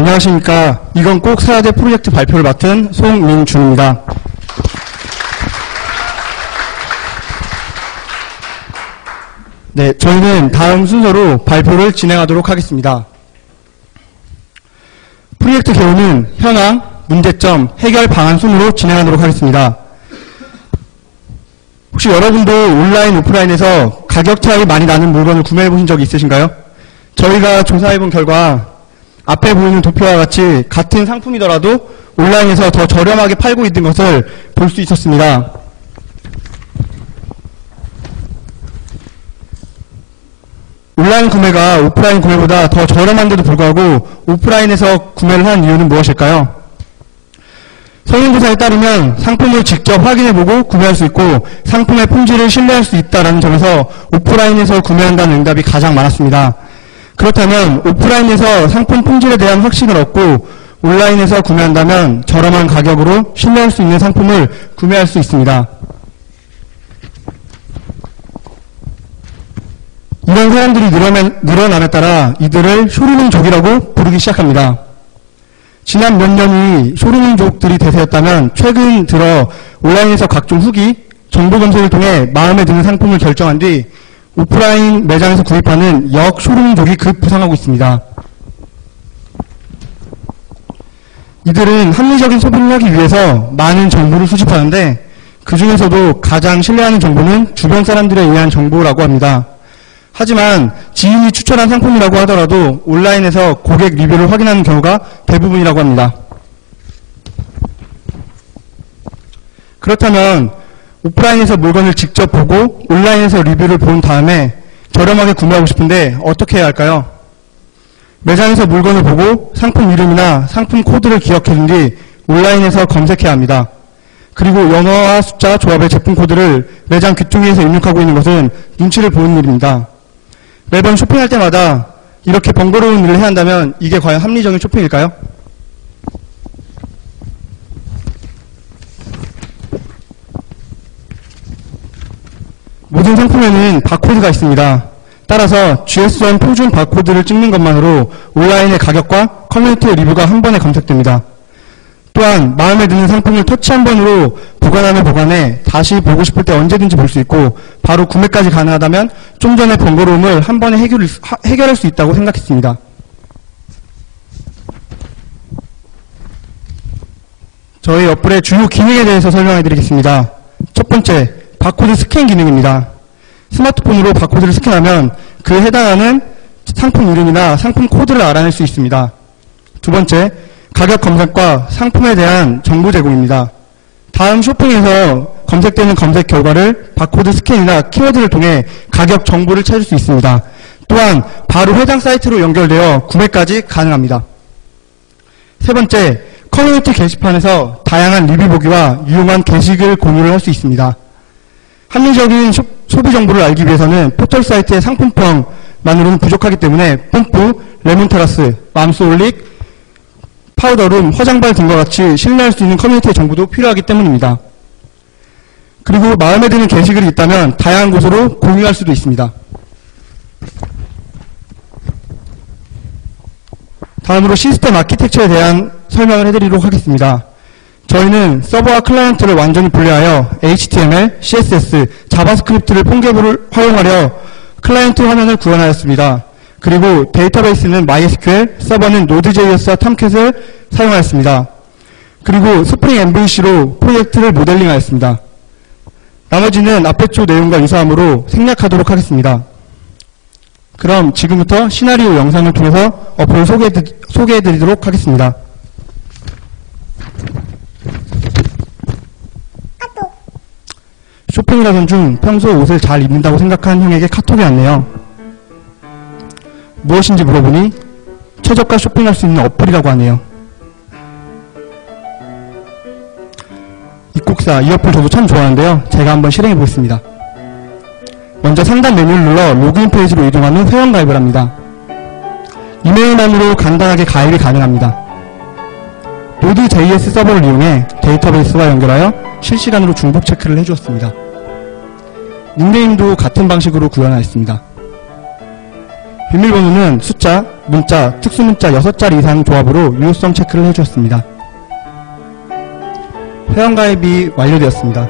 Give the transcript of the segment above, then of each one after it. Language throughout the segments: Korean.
안녕하십니까. 이건 꼭 사야 될 프로젝트 발표를 맡은 송민준입니다. 네, 저희는 다음 순서로 발표를 진행하도록 하겠습니다. 프로젝트 개요는 현황, 문제점, 해결 방안 순으로 진행하도록 하겠습니다. 혹시 여러분도 온라인, 오프라인에서 가격 차이 많이 나는 물건을 구매해 보신 적이 있으신가요? 저희가 조사해 본 결과 앞에 보이는 도표와 같이 같은 상품이더라도 온라인에서 더 저렴하게 팔고 있는 것을 볼 수 있었습니다. 온라인 구매가 오프라인 구매보다 더 저렴한데도 불구하고 오프라인에서 구매를 한 이유는 무엇일까요? 설문조사에 따르면 상품을 직접 확인해보고 구매할 수 있고 상품의 품질을 신뢰할 수 있다는 점에서 오프라인에서 구매한다는 응답이 가장 많았습니다. 그렇다면 오프라인에서 상품 품질에 대한 확신을 얻고 온라인에서 구매한다면 저렴한 가격으로 신뢰할 수 있는 상품을 구매할 수 있습니다. 이런 사람들이 늘어남에 따라 이들을 쇼루밍족이라고 부르기 시작합니다. 지난 몇 년이 쇼루밍족들이 대세였다면 최근 들어 온라인에서 각종 후기, 정보 검색을 통해 마음에 드는 상품을 결정한 뒤 오프라인 매장에서 구입하는 쇼루밍족이 급부상하고 있습니다. 이들은 합리적인 소비를 하기 위해서 많은 정보를 수집하는데 그 중에서도 가장 신뢰하는 정보는 주변 사람들에 의한 정보라고 합니다. 하지만 지인이 추천한 상품이라고 하더라도 온라인에서 고객 리뷰를 확인하는 경우가 대부분이라고 합니다. 그렇다면 오프라인에서 물건을 직접 보고 온라인에서 리뷰를 본 다음에 저렴하게 구매하고 싶은데 어떻게 해야 할까요? 매장에서 물건을 보고 상품 이름이나 상품 코드를 기억해둔 뒤 온라인에서 검색해야 합니다. 그리고 영어와 숫자 조합의 제품 코드를 매장 귀퉁이에서 입력하고 있는 것은 눈치를 보는 일입니다. 매번 쇼핑할 때마다 이렇게 번거로운 일을 해야 한다면 이게 과연 합리적인 쇼핑일까요? 모든 상품에는 바코드가 있습니다. 따라서 GS1 표준 바코드를 찍는 것만으로 온라인의 가격과 커뮤니티의 리뷰가 한 번에 검색됩니다. 또한 마음에 드는 상품을 터치 한 번으로 보관해 다시 보고 싶을 때 언제든지 볼 수 있고 바로 구매까지 가능하다면 좀 전의 번거로움을 한 번에 해결할 수 있다고 생각했습니다. 저희 어플의 주요 기능에 대해서 설명해 드리겠습니다. 첫 번째, 바코드 스캔 기능입니다. 스마트폰으로 바코드를 스캔하면 그에 해당하는 상품 이름이나 상품 코드를 알아낼 수 있습니다. 두 번째, 가격 검색과 상품에 대한 정보 제공입니다. 다음 쇼핑에서 검색되는 검색 결과를 바코드 스캔이나 키워드를 통해 가격 정보를 찾을 수 있습니다. 또한 바로 해당 사이트로 연결되어 구매까지 가능합니다. 세 번째, 커뮤니티 게시판에서 다양한 리뷰 보기와 유용한 게시글 공유를 할 수 있습니다. 합리적인 소비 정보를 알기 위해서는 포털 사이트의 상품평만으로는 부족하기 때문에 뽐뿌, 레몬테라스, 맘스올릭, 파우더룸, 화장발 등과 같이 신뢰할 수 있는 커뮤니티의 정보도 필요하기 때문입니다. 그리고 마음에 드는 게시글이 있다면 다양한 곳으로 공유할 수도 있습니다. 다음으로 시스템 아키텍처에 대한 설명을 해드리도록 하겠습니다. 저희는 서버와 클라이언트를 완전히 분리하여 HTML, CSS, 자바스크립트를 폰ገብ을 활용하려 클라이언트 화면을 구현하였습니다. 그리고 데이터베이스는 MySQL, 서버는 Node.js와 Tomcat을 사용하였습니다. 그리고 스프링 MVC로 프로젝트를 모델링하였습니다. 나머지는 앞에 쪽 내용과 유사하므로 생략하도록 하겠습니다. 그럼 지금부터 시나리오 영상을 통해서 어플을 소개해드리도록 하겠습니다. 쇼핑을 하던 중 평소 옷을 잘 입는다고 생각한 형에게 카톡이 왔네요. 무엇인지 물어보니 최저가 쇼핑할 수 있는 어플이라고 하네요. 입국사, 이 어플 저도 참 좋아하는데요. 제가 한번 실행해 보겠습니다. 먼저 상단 메뉴를 눌러 로그인 페이지로 이동한 후 회원가입을 합니다. 이메일만으로 간단하게 가입이 가능합니다. Node.js 서버를 이용해 데이터베이스와 연결하여 실시간으로 중복 체크를 해주었습니다. 닉네임도 같은 방식으로 구현하였습니다. 비밀번호는 숫자, 문자, 특수문자 6자리 이상 조합으로 유효성 체크를 해주었습니다. 회원가입이 완료되었습니다.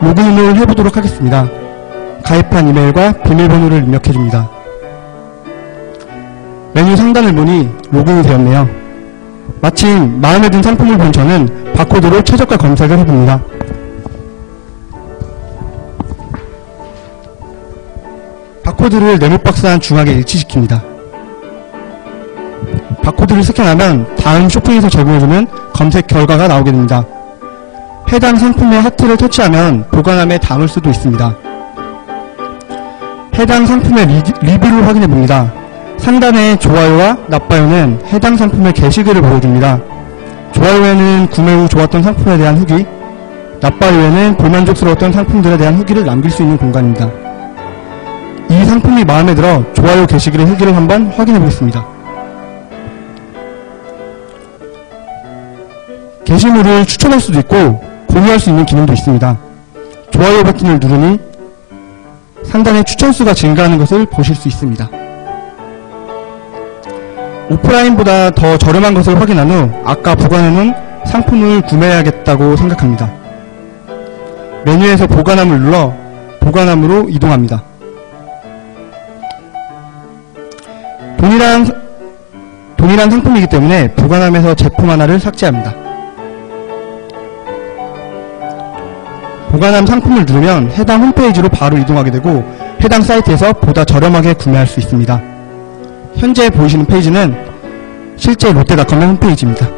로그인을 해보도록 하겠습니다. 가입한 이메일과 비밀번호를 입력해줍니다. 메뉴 상단을 보니 로그인이 되었네요. 마침 마음에 든 상품을 본 저는 바코드로 최저가 검색을 해봅니다. 바코드를 네모박스 안 중앙에 일치시킵니다. 바코드를 스캔하면 다음 쇼핑에서 제공해주는 검색 결과가 나오게 됩니다. 해당 상품의 하트를 터치하면 보관함에 담을 수도 있습니다. 해당 상품의 리뷰를 확인해봅니다. 상단의 좋아요와 나빠요는 해당 상품의 게시글을 보여줍니다. 좋아요에는 구매 후 좋았던 상품에 대한 후기, 나빠요에는 불만족스러웠던 상품들에 대한 후기를 남길 수 있는 공간입니다. 이 상품이 마음에 들어 좋아요 게시글의 후기를 한번 확인해 보겠습니다. 게시물을 추천할 수도 있고 공유할 수 있는 기능도 있습니다. 좋아요 버튼을 누르니 상단에 추천수가 증가하는 것을 보실 수 있습니다. 오프라인보다 더 저렴한 것을 확인한 후 아까 보관해놓은 상품을 구매해야겠다고 생각합니다. 메뉴에서 보관함을 눌러 보관함으로 이동합니다. 동일한 상품이기 때문에 보관함에서 제품 하나를 삭제합니다. 보관함 상품을 누르면 해당 홈페이지로 바로 이동하게 되고 해당 사이트에서 보다 저렴하게 구매할 수 있습니다. 현재 보이시는 페이지는 실제 롯데닷컴의 홈페이지입니다.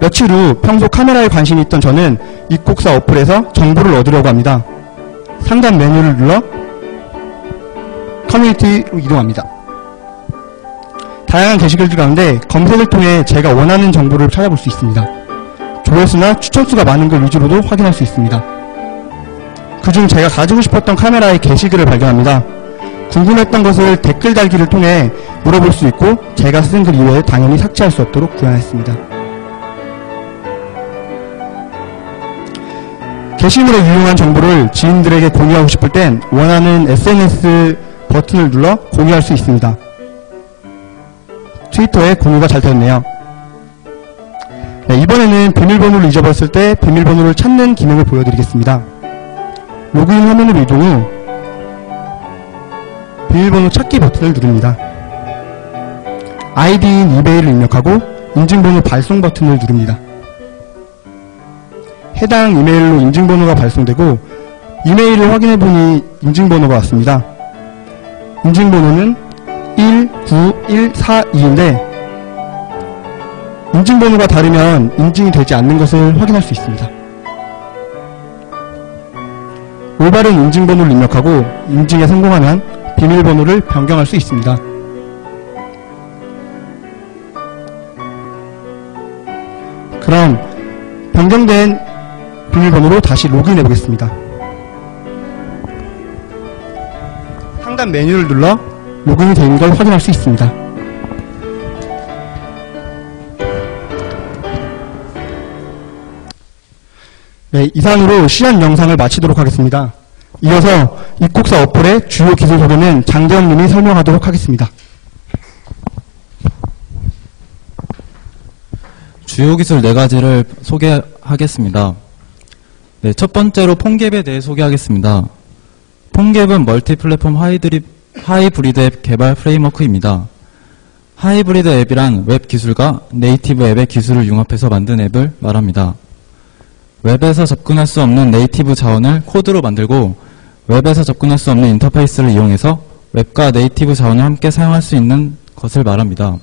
며칠 후 평소 카메라에 관심이 있던 저는 입국사 어플에서 정보를 얻으려고 합니다. 상단 메뉴를 눌러 커뮤니티로 이동합니다. 다양한 게시글들 가운데 검색을 통해 제가 원하는 정보를 찾아볼 수 있습니다. 조회수나 추천수가 많은 걸 위주로도 확인할 수 있습니다. 그중 제가 가지고 싶었던 카메라의 게시글을 발견합니다. 궁금했던 것을 댓글 달기를 통해 물어볼 수 있고 제가 쓴 글 이외에 당연히 삭제할 수 없도록 구현했습니다. 게시물에 유용한 정보를 지인들에게 공유하고 싶을 땐 원하는 SNS 버튼을 눌러 공유할 수 있습니다. 트위터에 공유가 잘 되었네요. 네, 이번에는 비밀번호를 잊어버렸을 때 비밀번호를 찾는 기능을 보여드리겠습니다. 로그인 화면으로 이동 후 비밀번호 찾기 버튼을 누릅니다. 아이디인 이메일을 입력하고 인증번호 발송 버튼을 누릅니다. 해당 이메일로 인증번호가 발송되고 이메일을 확인해보니 인증번호가 왔습니다. 인증번호는 19142인데 인증번호가 다르면 인증이 되지 않는 것을 확인할 수 있습니다. 올바른 인증번호를 입력하고 인증에 성공하면 비밀번호를 변경할 수 있습니다. 그럼 변경된 비밀번호로 다시 로그인해 보겠습니다. 상단 메뉴를 눌러 로그인이 되는 걸 확인할 수 있습니다. 네, 이상으로 시연 영상을 마치도록 하겠습니다. 이어서 입국사 어플의 주요 기술 소개는 장대영님이 설명하도록 하겠습니다. 주요 기술 4가지를 소개하겠습니다. 네, 첫 번째로 폰갭에 대해 소개하겠습니다. 폰갭은 멀티 플랫폼 하이브리드 앱 개발 프레임워크입니다. 하이브리드 앱이란 웹 기술과 네이티브 앱의 기술을 융합해서 만든 앱을 말합니다. 웹에서 접근할 수 없는 네이티브 자원을 코드로 만들고 웹에서 접근할 수 없는 인터페이스를 이용해서 웹과 네이티브 자원을 함께 사용할 수 있는 것을 말합니다.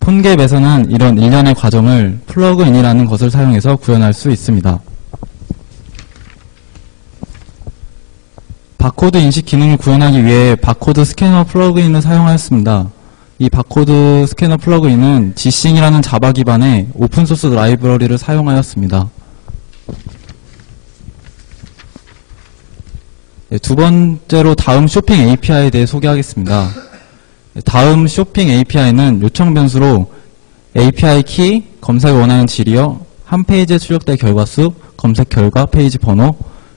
폰갭에서는 이런 일련의 과정을 플러그인이라는 것을 사용해서 구현할 수 있습니다. 바코드 인식 기능을 구현하기 위해 바코드 스캐너 플러그인을 사용하였습니다. 이 바코드 스캐너 플러그인은 Gsync이라는 자바 기반의 오픈소스 라이브러리를 사용하였습니다. 네, 두 번째로 다음 쇼핑 API에 대해 소개하겠습니다. 다음 쇼핑 API는 요청 변수로 API 키, 검색을 원하는 질이어, 한 페이지에 출력될 결과 수, 검색 결과, 페이지 번호,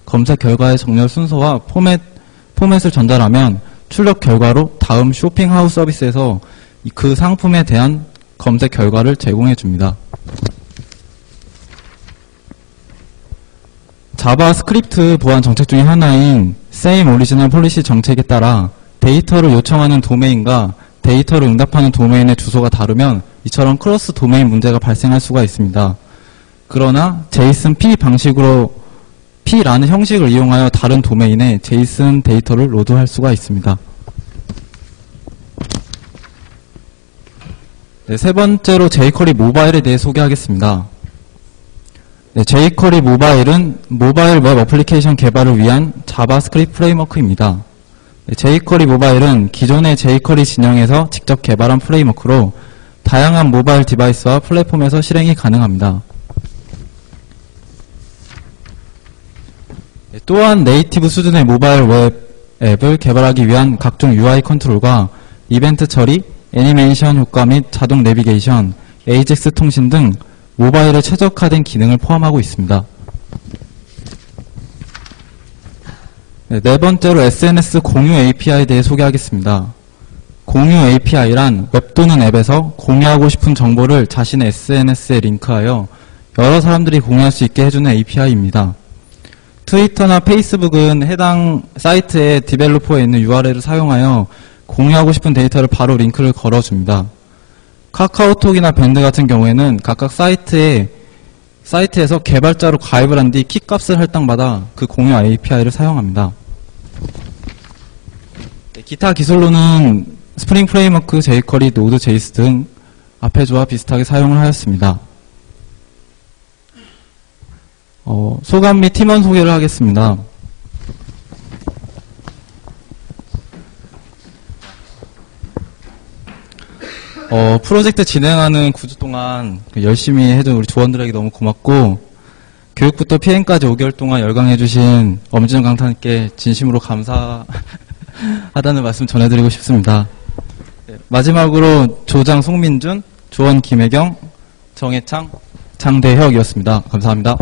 검색 결과의 정렬 순서와 포맷을 전달하면 출력 결과로 다음 쇼핑하우스 서비스에서 그 상품에 대한 검색 결과를 제공해 줍니다. 자바스크립트 보안 정책 중에 하나인 Same Original Policy 정책에 따라 데이터를 요청하는 도메인과 데이터를 응답하는 도메인의 주소가 다르면 이처럼 크로스 도메인 문제가 발생할 수가 있습니다. 그러나 JSON P 방식으로 P라는 형식을 이용하여 다른 도메인에 JSON 데이터를 로드할 수가 있습니다. 네, 세 번째로 jQuery 모바일에 대해 소개하겠습니다. 네, jQuery 모바일은 모바일 웹 어플리케이션 개발을 위한 자바스크립트 프레임워크입니다. 네, jQuery 모바일은 기존의 jQuery 진영에서 직접 개발한 프레임워크로 다양한 모바일 디바이스와 플랫폼에서 실행이 가능합니다. 네, 또한 네이티브 수준의 모바일 웹 앱을 개발하기 위한 각종 UI 컨트롤과 이벤트 처리, 애니메이션 효과 및 자동 내비게이션, AJAX 통신 등 모바일에 최적화된 기능을 포함하고 있습니다. 네 번째로 SNS 공유 API에 대해 소개하겠습니다. 공유 API란 웹 또는 앱에서 공유하고 싶은 정보를 자신의 SNS에 링크하여 여러 사람들이 공유할 수 있게 해주는 API입니다. 트위터나 페이스북은 해당 사이트에 디벨로퍼에 있는 URL을 사용하여 공유하고 싶은 데이터를 바로 링크를 걸어줍니다. 카카오톡이나 밴드 같은 경우에는 각각 사이트에서 개발자로 가입을 한 뒤 키값을 할당받아 그 공유 API를 사용합니다. 기타 기술로는 스프링 프레임워크, jQuery, Node.js 등 앞에 조와 비슷하게 사용을 하였습니다. 소감 및 팀원 소개를 하겠습니다. 프로젝트 진행하는 9주 동안 열심히 해준 우리 조원들에게 너무 고맙고, 교육부터 PM까지 5개월 동안 열강해주신 엄진영 강사님께 진심으로 감사하다는 말씀 전해드리고 싶습니다. 마지막으로 조장 송민준, 조원 김혜경, 정혜창, 장대혁이었습니다. 감사합니다.